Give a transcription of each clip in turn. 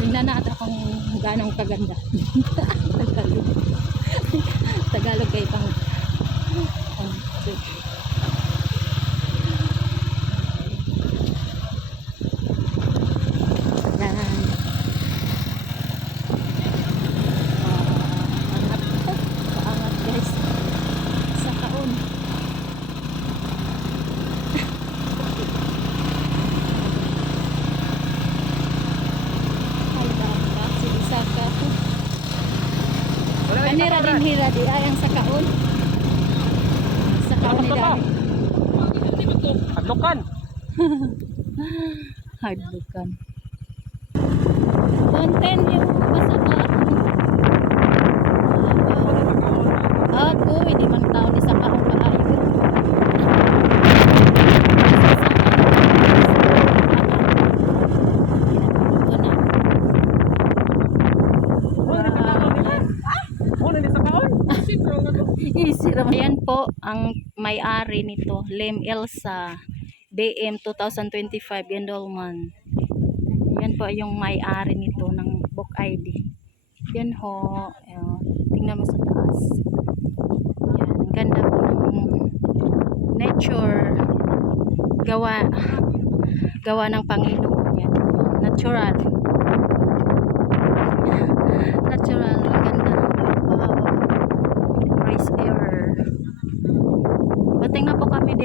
Tingnan natin kung gano'ng kaganda. Tagalog. Tagalog kay pang... Oh, Kanira din hira di ay ang sakaon. Sakaon ni dami. Adlokan. Hardlukan. Continue basta ka. Ako, hindi man tao ni sakaon kaayo. Ito na. Oh, nandito sa kaon. Isira Yan po ang may-ari nito, Lem Elsa, BM 2025 Endowment. Yan po yung may-ari nito ng book ID. Yan ho, ayan, tingnan mo sa taas. Yan, ganda po ng nature gawa gawa ng Panginoon yan. Natural. Natural, ganda.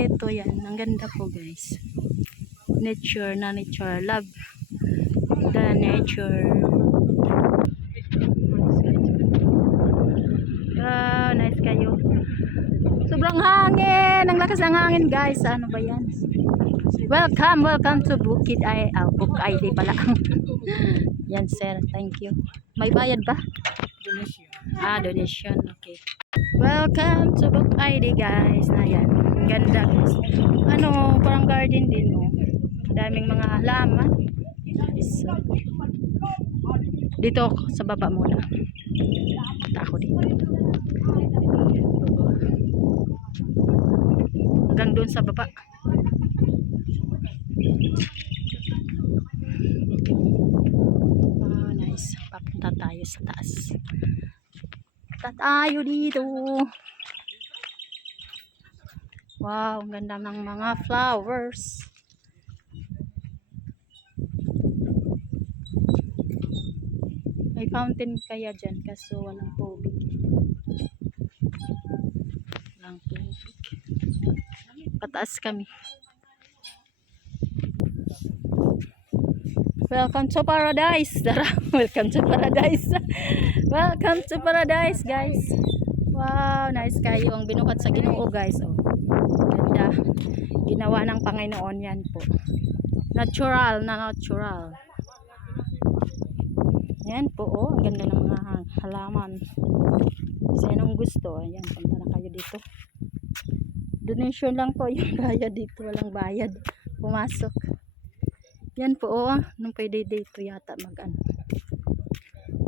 Dito. Yan. Ang ganda po guys. Nature na nature. Love the nature. Wow, nice kayo. Sobrang hangin. Ang lakas ng hangin guys. Ano ba yan? Welcome, welcome to Bukid ay ah, Book ID pala. yan sir, thank you. May bayad ba? Ah, donation. Okay. Welcome to Book ID guys. Ayan. Ganda. Ano, parang garden din oh. Daming mga halaman. Guys. Dito sa baba muna. Punta ako dito. Hanggang doon sa baba. Oh, nice. Papunta tayo sa taas. Punta tayo dito. Wow, ang ganda ng mga flowers. May fountain kaya dyan kaso walang tubig. Walang tubig. Pataas kami. Welcome to paradise. Tara, welcome to paradise. welcome to paradise, guys. Wow, nice kayo ang binukat sa Ginoo, guys. Oh. Ganda. Ginawa ng Panginoon 'yan po. Natural na natural. Yan po, oh. Ang ganda ng mga halaman. Sa gusto, ayan, punta na kayo dito. Donation lang po yung bayad dito. Walang bayad. Pumasok. Yan po, oh. Nung pwede dito yata mag ano.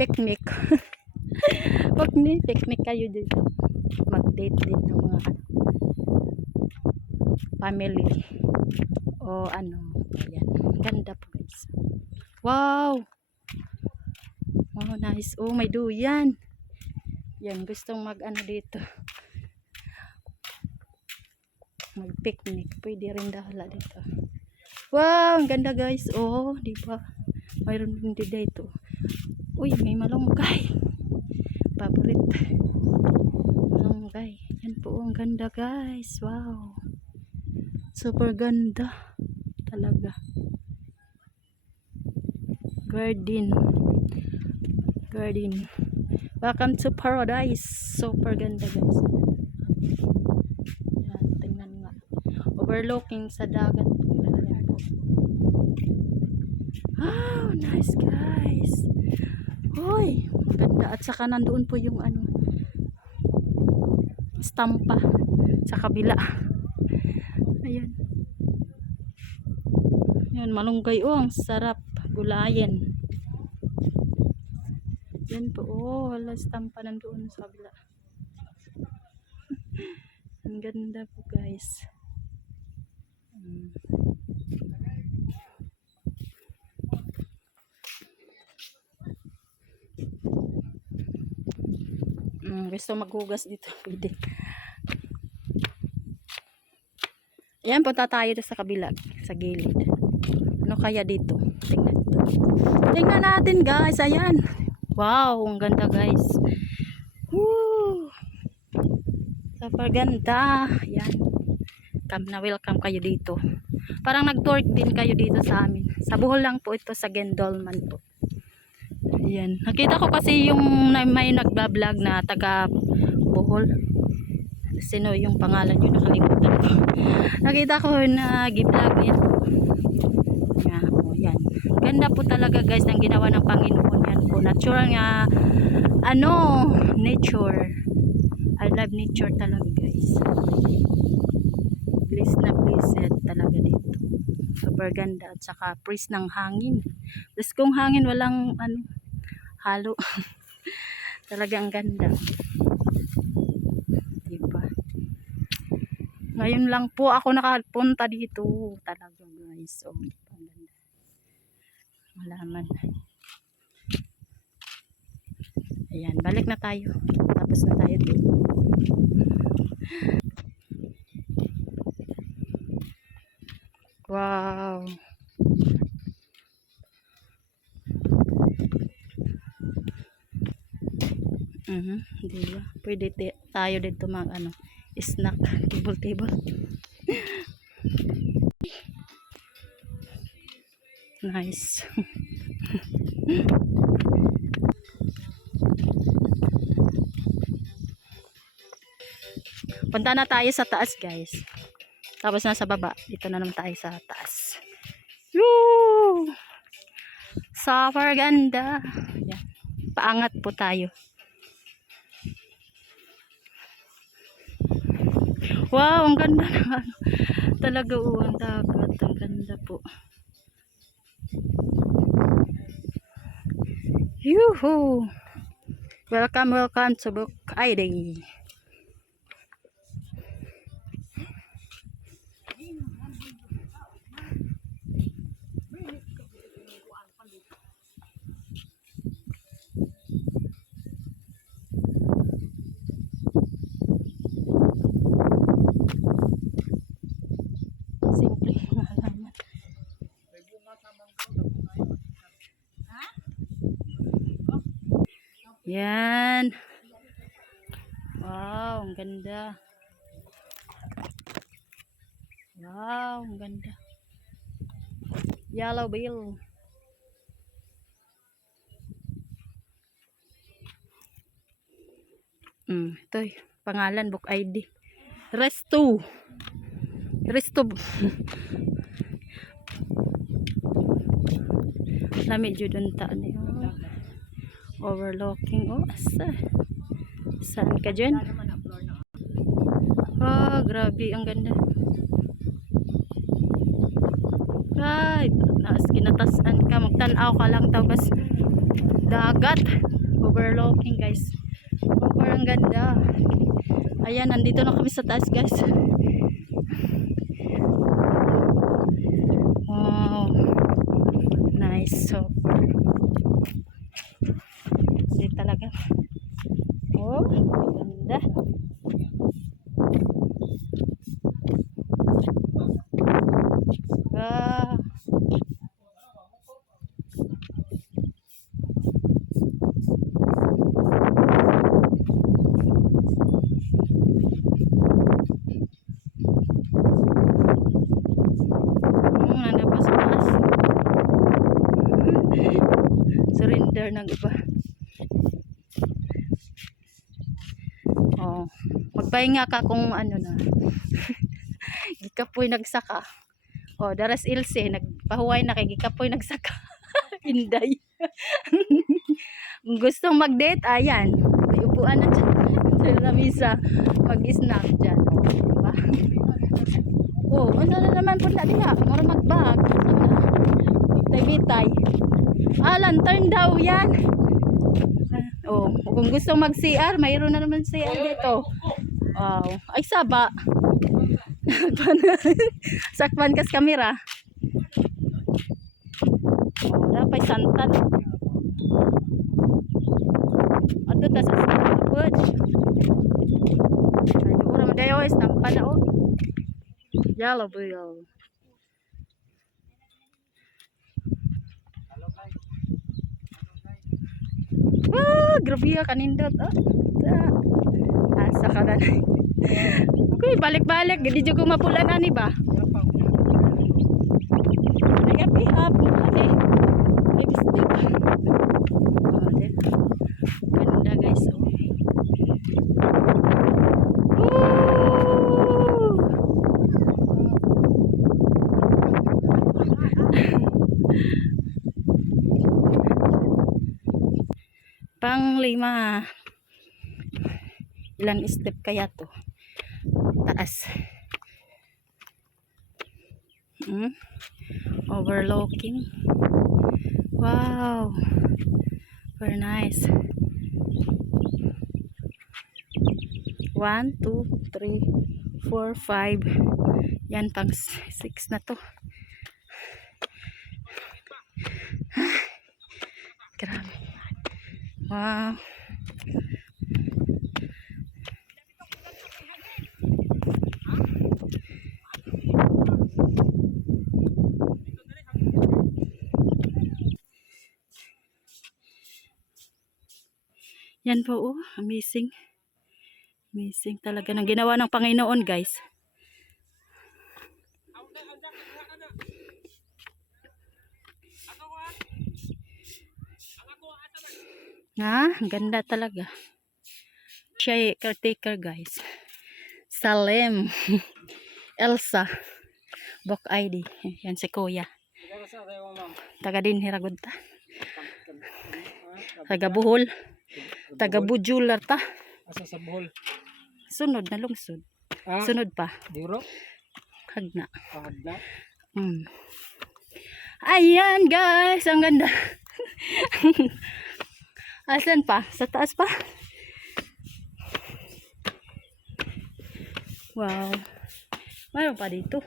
Picnic. Picnic, picnic kayo dito. Mag-date din ng mga family. O ano. Ayan. Ganda po guys. Wow! Oh, nice. Oh, may duyan. Yan, gustong mag ano dito. Mag-picnic. Pwede rin dahala dito. Wow, ang ganda guys. Oh, di ba? Mayroon din dito. Uy, may malunggay. Favorite. Malunggay. Yan po, ang ganda guys. Wow. Super ganda. Talaga. Garden. Garden. Welcome to paradise. Super ganda guys. Yan, tingnan nga. Overlooking sa dagat. Wow, nice guys. Hoy, ang ganda. At saka nandoon po yung ano, stampa sa kabila. Ayan. Yan, malunggay. Oh, ang sarap. Gulayan. Yan po. Oh, wala stampa nandoon sa kabila. ang ganda po guys. Gusto maghugas dito, pwede. Ayan, punta tayo sa kabila, sa gilid. Ano kaya dito? Tingnan dito. Tingnan natin guys, ayan. Wow, ang ganda guys. Woo! Super ganda. Ayan. Come na welcome kayo dito. Parang nag-tour din kayo dito sa amin. Sa Bohol lang po ito sa Gendolman po. Ayan. Nakita ko kasi yung may nagbablog na taga Bohol. Sino yung pangalan nyo? Nakalimutan ko. Nakita ko na giblog yan. Yan, yan. Ganda po talaga guys ng ginawa ng Panginoon yan po. Natural nga ano, nature. I love nature talaga guys. Bliss na blessed talaga dito. Super ganda at saka breeze ng hangin. Tapos kung hangin walang ano, halo. Talagang ganda. Diba? Ngayon lang po ako nakapunta dito. Talaga guys. So, ang ganda. Malaman. Ayan, balik na tayo. Tapos na tayo dito. Wow. Mhm, di ba? Pwede ti- tayo dito mag ano, snack, table table. nice. Punta na tayo sa taas, guys. Tapos nasa baba, dito na naman tayo sa taas. Woo! Super ganda. Yan. Paangat po tayo. Wow, ang ganda ng ano. Talaga oh, ang dagat. Ang ganda po. Yuhu! Welcome, welcome to Book ID. Simple nga halaman. Yan. Wow, ang ganda. Wow, ang ganda. Yellow bill. Mm, ito eh, pangalan book ID. Resto. Resto. Lami jud unta ni oh. Overlooking oh asa. Saan ka dyan? Oh, grabe ang ganda. Ay, naas kinatasan ka magtanaw ka lang tapos dagat. Overlooking guys. Super ang ganda. Ayan, nandito na kami sa taas guys. Wow. Nice. So, hindi talaga. Oh, ganda. Taas. Surrender ng iba. Oh, magpahinga ka kung ano na. Gikapoy nagsaka. Oh, daras ilse nagpahuway na kay gikapoy nagsaka. Inday. gustong mag-date, ayan. May upuan na dyan. Sa lamisa. Mag-snack dyan. Oh, diba? Oh, ano na naman po na diha? Mura magbag. Bitay-bitay. Ah, lantern daw yan. Oh, kung gusto mag-CR, mayroon na naman CR dito. Wow. Ay, saba. Sakpan kas kamera. Oh, dapat santan. Ato ta sa Starwood. oh, istampa na oh. Yellow bill. Wah, grabe ya kanindot. Oh. Da. Asa ka na. Kuy, balik-balik. Jud ko mapulan ani ba? Nagapi up. Ate. May bistik. Ganda guys. Oh. Woo! Panglima. Ilang step kaya to? Taas. Hmm? Overlooking. Wow. Very nice. One, two, three, four, five. Yan pang s- six na to. Grabe. Wow. Yan po oh, amazing. Amazing talaga ng ginawa ng Panginoon, guys. Ha? Ang ganda talaga. Siya ay caretaker, guys. Salem. Elsa. Book ID. Yan si Kuya. Taga din Hiragod ta. Taga Buhol. Taga Bujular ta. Asa sa buhol. Sunod na lungsod. Ah, Sunod pa. diro. Hagna. Pahad na. Hmm. Ayan guys, ang ganda. Asan pa? Sa taas pa? Wow. Mayroon pa dito.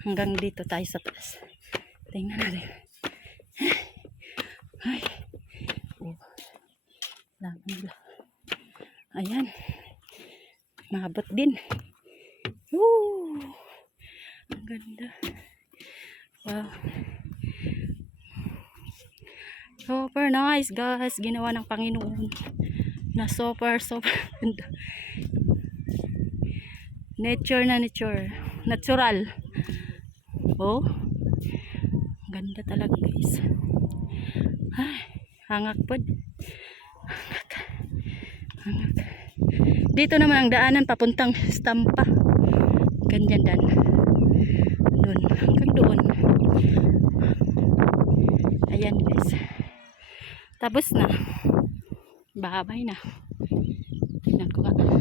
Hanggang dito tayo sa taas. Tingnan natin. Ay. Oh. Laman nila. Ayan. Mahabot din. Woo! Ang ganda. Wow. Super nice guys. Ginawa ng Panginoon. Na super, super ganda. Nature na nature. Natural. Oh. Ganda talaga guys. Ay, hangak po. Dito naman ang daanan papuntang Stampa. Ganyan dan. Doon. Hanggang doon. Ayan guys. Tapos na. Babay na. Tingnan ko nga.